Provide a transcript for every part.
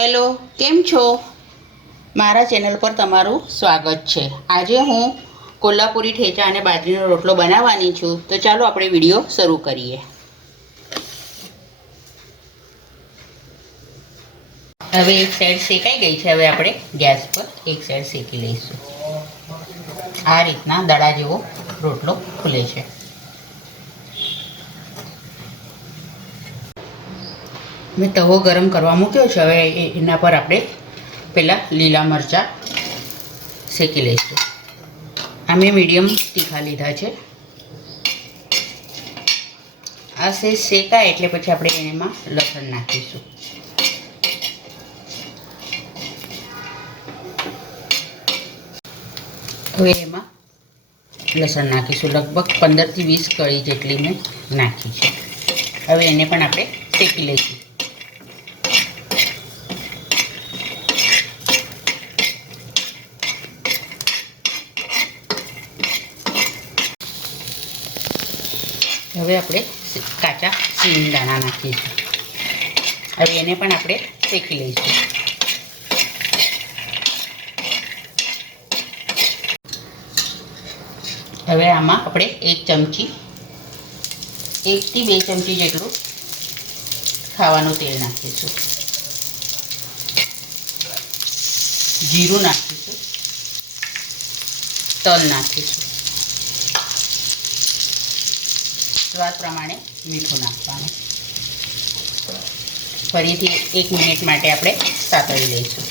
Hello, કેમ છો? મારા ચેનલ પર તમારું સ્વાગત છે. આજે હું કોલ્હાપુરી ઠેચા અને બાજરીનો રોટલો બનાવવાની છું. તો ચાલો આપણે વિડીયો શરૂ કરીએ. હવે એક સાઈડ શેકાઈ ગઈ છે. હવે આપણે ગેસ પર એક સાઈડ શેકી લઈશું. આ રીતના દડા જેવો રોટલો ફૂલે છે. મેં તવો ગરમ કરવા મૂક્યો છે. હવે એના પર આપણે પહેલાં લીલા મરચાં શેકી લઈશું. આ મેં મીડિયમ તીખા લીધા છે. આ સેજ શેકાય એટલે પછી આપણે એમાં લસણ નાખીશું. હવે એમાં લસણ નાખીશું. લગભગ 15 થી 20 કળી જેટલી મેં નાખી છે. હવે એને પણ આપણે શેકી લઈશું. હવે આપણે કાચા સિંગદાણા નાખીશું. હવે એને પણ આપણે શેકી લઈશું. હવે આમાં આપણે 1 થી 2 ચમચી જેટલું ખાવાનું તેલ નાખીશું. જીરું નાખીશું. તલ નાખીશું. સ્વાદ પ્રમાણે મીઠું નાખવાનું. ફરીથી 1 મિનિટ માટે આપણે સાતળી લઈશું.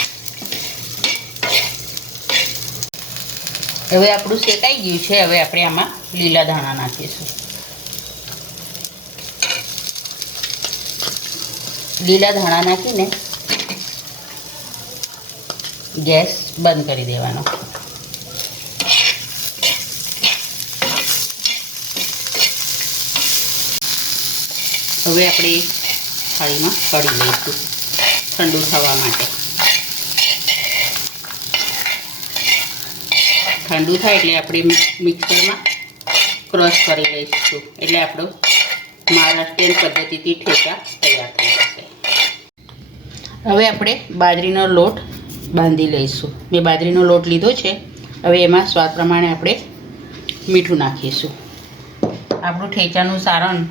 હવે આપણું શેકાઈ ગયું છે. હવે આપણે આમાં લીલા ધાણા નાખીશું. લીલા ધાણા નાખીને ગેસ બંધ કરી દેવાનો. હવે આપણે થાળીમાં કાઢી લઈશું ઠંડુ થવા માટે. ઠંડુ થાય એટલે આપણે મિક્સરમાં ક્રશ કરી લઈશું. એટલે આપણો મહારાષ્ટ્રીયન પદ્ધતિથી ઠેચા તૈયાર થઈ જશે. હવે આપણે બાજરીનો લોટ બાંધી લઈશું. મેં બાજરીનો લોટ લીધો છે. હવે એમાં સ્વાદ પ્રમાણે આપણે મીઠું નાખીશું. આપણું ઠેચાનું સારણ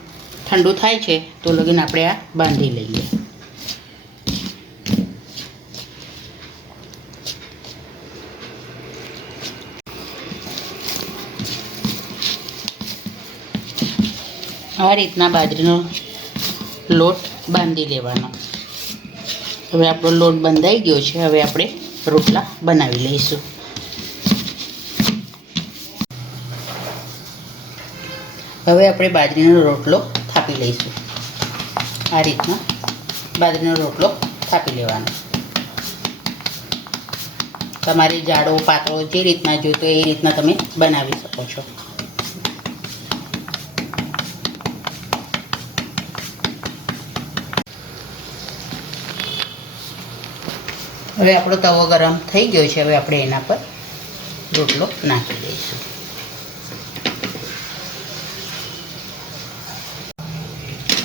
ઠંડુ થાય છે તો લગીને આપણે આ બાંધી લઈએ. આ રીતના બાજરીનો લોટ બાંધી લેવાનો. હવે આપણો લોટ બંધાઈ ગયો છે. હવે આપણે રોટલા બનાવી લઈશું. હવે આપણે બાજરીનો રોટલો થાપી લઈશું. આ રીતના બાજરીનો રોટલો થાપી લેવાનો. તમારે જાડો પાતળો જે રીતના જોઈતો એ રીતના તમે બનાવી શકો છો. હવે આપણો તવો ગરમ થઈ ગયો છે. હવે આપણે એના પર રોટલો નાખી દઈશું.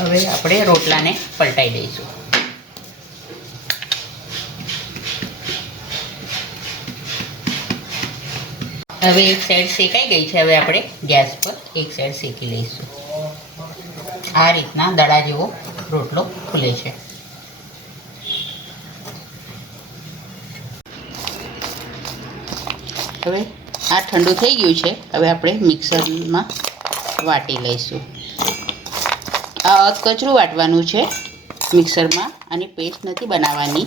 હવે આપણે રોટલાને પલટાઈ દઈશું. હવે એક સાઈડ શેકાઈ ગઈ છે. હવે આપણે ગેસ પર એક સાઈડ શેકી લઈશું. આ રીતના દડા જેવો રોટલો ફૂલે છે. હવે આ ઠંડુ થઈ ગયું છે. હવે આપણે મિક્સરમાં વાટી લઈશું. આ અધકચરું વાટવાનું છે મિક્સરમાં. આની પેસ્ટ નથી બનાવવાની.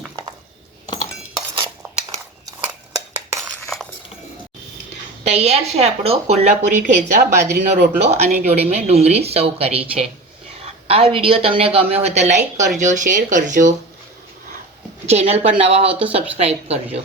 તૈયાર છે આપણો કોલ્હાપુરી ઠેચા બાજરીનો રોટલો અને જોડે મેં ડુંગળી સર્વ કરી છે. આ વિડીયો તમને ગમ્યો હોય તો લાઈક કરજો, શેર કરજો. ચેનલ પર નવા હો તો સબસ્ક્રાઈબ કરજો.